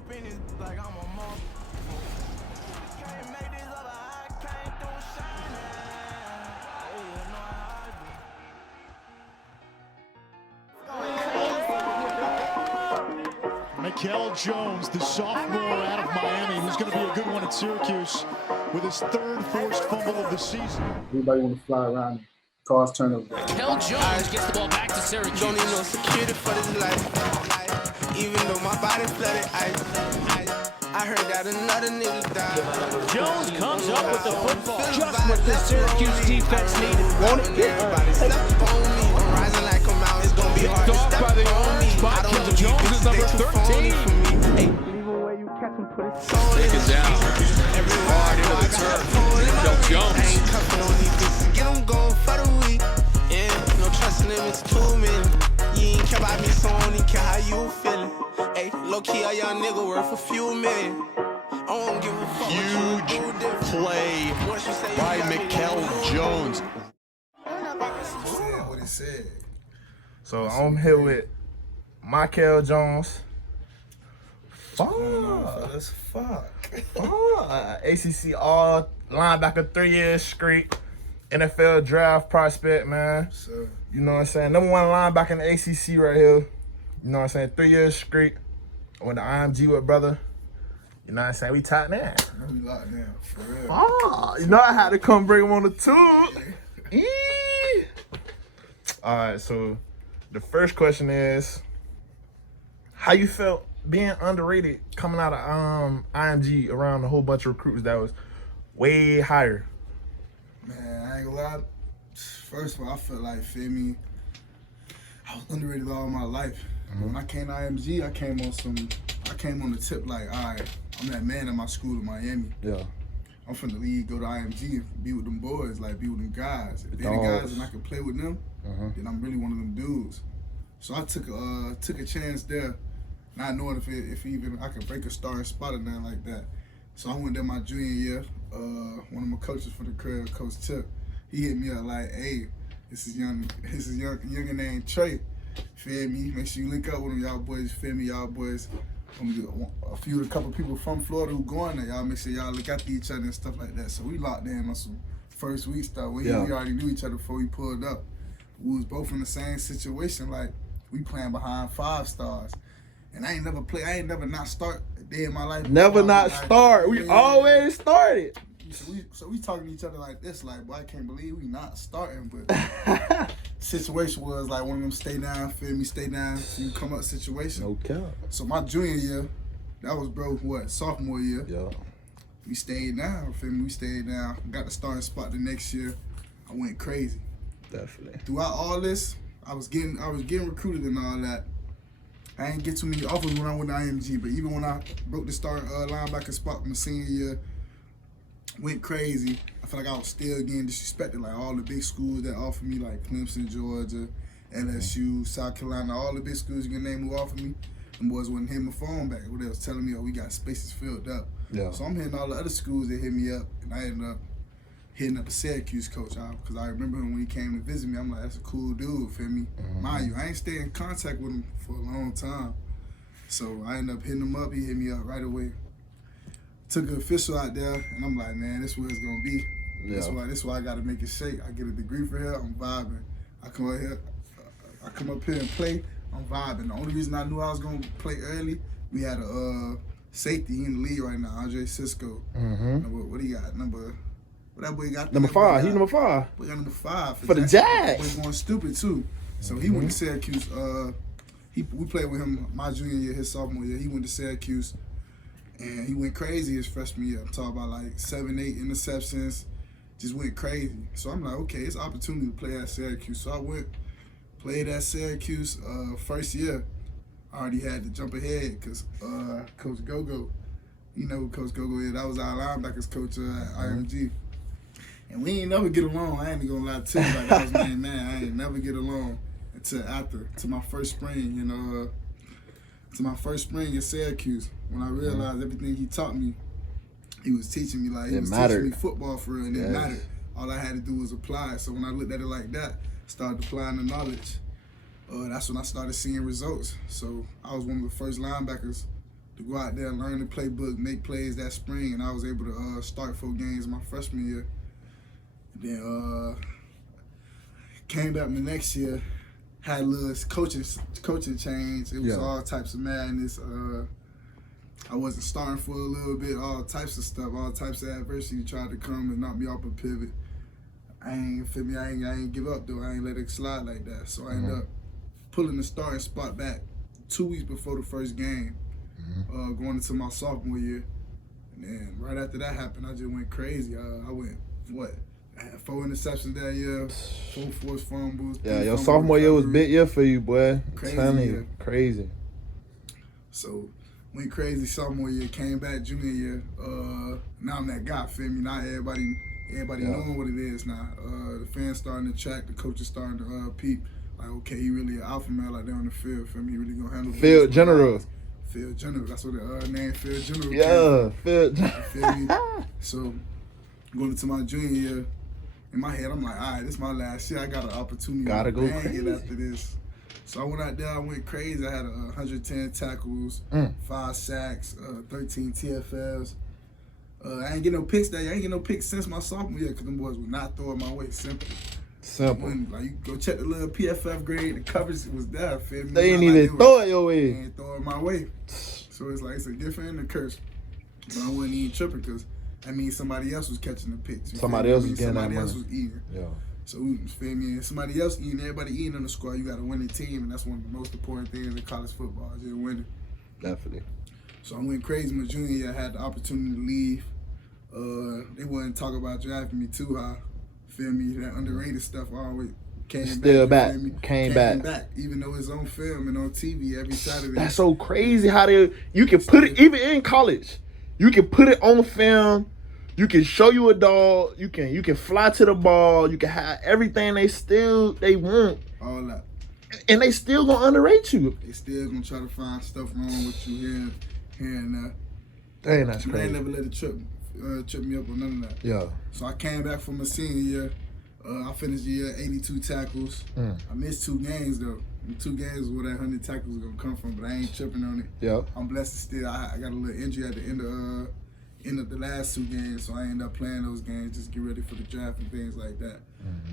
up in this like I'm a mom. Can't make this up, I can't do shining. Oh, you know how I do. Mikel Jones, the sophomore out of Miami, who's going to be a good one at Syracuse with his third forced fumble of the season. Everybody want to fly around and cause turnovers. Mikel Jones gets the ball back to Syracuse. Don't need no security for this life. Even though my body flooded ice. I heard that another nigga died. Jones comes up with the football. Just what the Syracuse defense needed. Won't it? Everybody step on me. I'm rising like I'm out. It's gonna be hard to step by the on me. spot. I don't Mikel Jones is number 13. Hey, even where you catch him, put his soul in. Take it down. Hard into the turf. Mikel Jones. I ain't cuffing on these bitches. Get them going for the week. Yeah, no trust limits, too many. You ain't care about me, so I don't even care how you feeling. Hey, low key, all y'all nigga worth a few million. I don't give a fuck. Huge play by Mikel Jones. Said what it said. So I'm here with Mikel Jones. Fuck. ACC all linebacker 3 years straight. NFL draft prospect, man. So, You know what I'm saying? Number one linebacker in the ACC right here. You know what I'm saying? 3 years straight. With the IMG with brother. You know what I'm saying? We tight now. we locked down, for real. Oh, you know I had to come bring him on the tube. Eee. All right, so the first question is, how you felt being underrated coming out of IMG around a whole bunch of recruits that was way higher? Man, I ain't gonna lie. First of all, I felt like, feel me, I was underrated all my life. When I came to IMG, I came on the tip like, all right, I'm that man at my school in Miami. Yeah. I'm from the league, go to IMG and be with them boys, like be with them guys. If they're the guys and I can play with them, then I'm really one of them dudes. So I took a chance there, not knowing if even I could break a starting spot or nothing like that. So I went there my junior year. One of my coaches for the crib, Coach Tip, he hit me up like, hey, this is younger named Trey. Feel me? Make sure you link up with them, y'all boys. Feel me, y'all boys. A couple people from Florida who going there. Y'all make sure y'all look after each other and stuff like that. So we locked in on some first week stuff. We already knew each other before we pulled up. We was both in the same situation. Like we playing behind 5 stars, and I ain't never not start a day in my life. Never not start. We always started. So we talking to each other like this, like, boy, I can't believe we not starting, but situation was like one of them stay down, feel me, stay down, so you come up situation. Okay. So my junior year, that was sophomore year. Yeah. We stayed down, feel me, we stayed down. Got the starting spot the next year. I went crazy. Definitely. Throughout all this, I was getting recruited and all that. I didn't get too many offers when I went to IMG, but even when I broke the starting linebacker spot my senior year, went crazy. I feel like I was still getting disrespected. Like all the big schools that offered me, like Clemson, Georgia, LSU, South Carolina, all the big schools you can name who offered me, them boys wouldn't hit my phone back. They was telling me, oh, we got spaces filled up. Yeah. So I'm hitting all the other schools that hit me up, and I ended up hitting up the Syracuse coach because I remember him when he came to visit me. I'm like, that's a cool dude, feel me? Mind you, I ain't stayed in contact with him for a long time. So I ended up hitting him up. He hit me up right away. Took an official out there, and I'm like, man, this is where it's gonna be. Yeah. This why I gotta make it shake. I get a degree for here, I'm vibing. I come up here and play, I'm vibing. The only reason I knew I was gonna play early, we had a safety, he in the league right now, Andre Cisco. What he got? What that boy got? Number 5. He's number 5. We got number 5 For the Jags. He's going stupid too. So he went to Syracuse. We played with him my junior year, his sophomore year. He went to Syracuse. And he went crazy his freshman year. I'm talking about like 7, 8 interceptions. Just went crazy. So I'm like, okay, it's an opportunity to play at Syracuse. So I went, played at Syracuse first year. I already had to jump ahead because Coach Gogo, you know who Coach Gogo is. That was our linebackers coach at IMG. And we ain't never get along. I ain't gonna lie to you. Like, that was man. I ain't never get along until to my first spring, to my first spring in Syracuse. When I realized everything he taught me, he was teaching me like he was teaching me football for real, and it mattered. All I had to do was apply. So when I looked at it like that, started applying the knowledge. That's when I started seeing results. So I was one of the first linebackers to go out there, learn the playbook, make plays that spring, and I was able to start 4 games my freshman year. Then came back my next year, had a little coaching change. It was all types of madness. I wasn't starting for a little bit, all types of stuff, all types of adversity tried to come and knock me off a pivot. I ain't give up though. I ain't let it slide like that. So I ended up pulling the starting spot back 2 weeks before the first game, going into my sophomore year. And then right after that happened, I just went crazy. I went, I had 4 interceptions that year, 4 forced fumbles. Yeah, your sophomore year was a big year for you, boy. Crazy. Crazy. So went crazy sophomore year, came back junior year. Now I'm that guy, feel me? Now everybody knowing what it is now. The fans starting to track, the coaches starting to peep. Like, okay, he really an alpha male out there on the field, feel me? He really gonna handle Field general. Field general, that's what the name Field general Field general. Feel me? So going into my junior year, in my head, I'm like, all right, this is my last year. I got an opportunity to go bang crazy it after this. So I went out there, I went crazy. I had 110 tackles, 5 sacks, 13 TFLs. I ain't get no picks that year. I ain't get no picks since my sophomore year because them boys would not throw it my way. Simple. Like, you go check the little PFF grade, the coverage was there. Feel me? They ain't even throw it your way. They ain't throw it my way. So it's like, it's a gift and a curse. But I wasn't even tripping because that means somebody else was catching the picks. Somebody else was getting that money. Somebody else was eating. Yeah. So, you feel me? And somebody else eating, everybody eating on the squad, you got to win the team, and that's one of the most important things in college football, is just winning. Definitely. So I went crazy my junior year. I had the opportunity to leave. They wouldn't talk about drafting me too high. Feel me? That underrated stuff always came back. Came back. Even though it's on film and on TV every Saturday. That's so crazy how you can put it, even in college, you can put it on film. You can show you a dog. You can fly to the ball. You can have everything they want. All that. And they still gonna underrate you. They still gonna try to find stuff wrong with you here and there. Dang, that's They crazy. ain't never let it trip me up on none of that. Yeah. So I came back from my senior year. I finished the year 82 tackles. I missed 2 games though. And 2 games is where that 100 tackles was gonna come from, but I ain't tripping on it. Yeah. I'm blessed to still. I got a little injury at the end of the last 2 games, so I ended up playing those games just to get ready for the draft and things like that.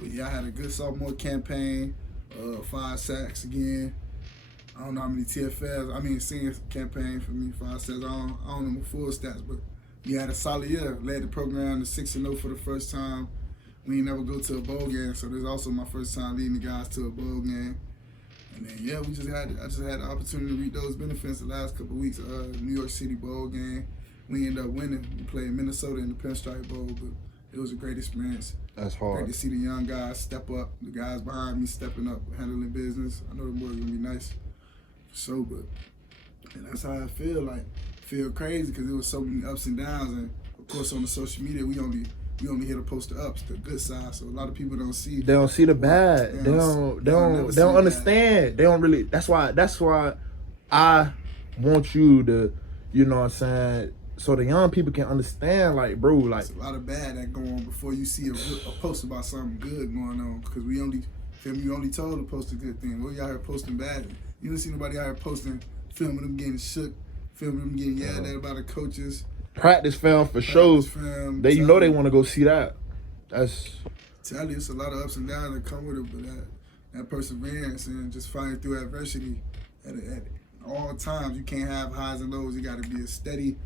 But yeah, I had a good sophomore campaign, 5 sacks again. I don't know how many TFLs. Senior campaign for me, 5 sacks. I don't know my full stats, but we had a solid year. Led the program to 6-0 for the first time. We ain't never go to a bowl game, so this is also my first time leading the guys to a bowl game. And then I just had the opportunity to reap those benefits the last couple of weeks. New York City bowl game. We ended up winning. We played Minnesota in the Pinstripe Bowl, but it was a great experience. That's hard. Great to see the young guys step up. The guys behind me stepping up, handling business. I know the boys gonna be nice. So good. And that's how I feel. Like, feel crazy because there was so many ups and downs. And of course, on the social media, we only hear the post the ups, the good side. So a lot of people don't see. They don't see the bad. They don't understand. They don't really. That's why I want you to, you know what I'm saying, so the young people can understand, like, bro, like. There's a lot of bad that go on before you see a post about something good going on. Because we only told to post a good thing. We out here posting bad. You don't see nobody out here posting, filming them getting shook, filming them getting yelled at by the coaches. Practice film for sure. They they want to go see that. Tell you, it's a lot of ups and downs that come with it, but that perseverance and just fighting through adversity at all times. You can't have highs and lows. You got to be a steady.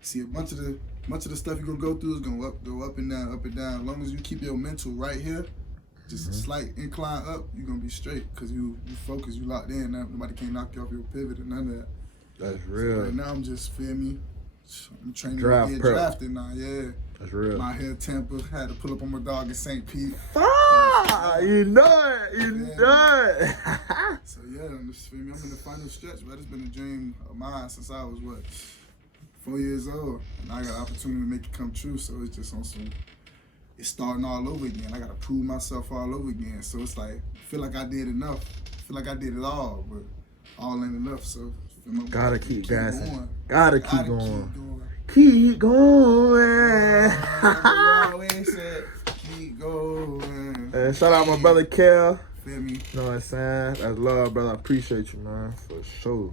See, a bunch of the stuff you're gonna go through is gonna go up and down, up and down. As long as you keep your mental right here, just a slight incline up, you're gonna be straight because you focus, you locked in. Nobody can knock you off your pivot or none of that. That's real. So right now I'm just, feel me, I'm training to get drafted now, yeah. That's real. My head Tampa, had to pull up on my dog in St. Pete. You know it. So yeah, I'm just, feel me, I'm in the final stretch, but it's been a dream of mine since I was 4 years old, and I got an opportunity to make it come true. So it's just on some. It's starting all over again. I got to prove myself all over again. So it's like, I feel like I did enough. I feel like I did it all, but all ain't enough. So gotta keep gassing. Going. Gotta keep going. Keep going. I always said, keep going. And shout out my brother Kel. Feel me? You know what I'm saying? That's love, brother. I appreciate you, man, for sure.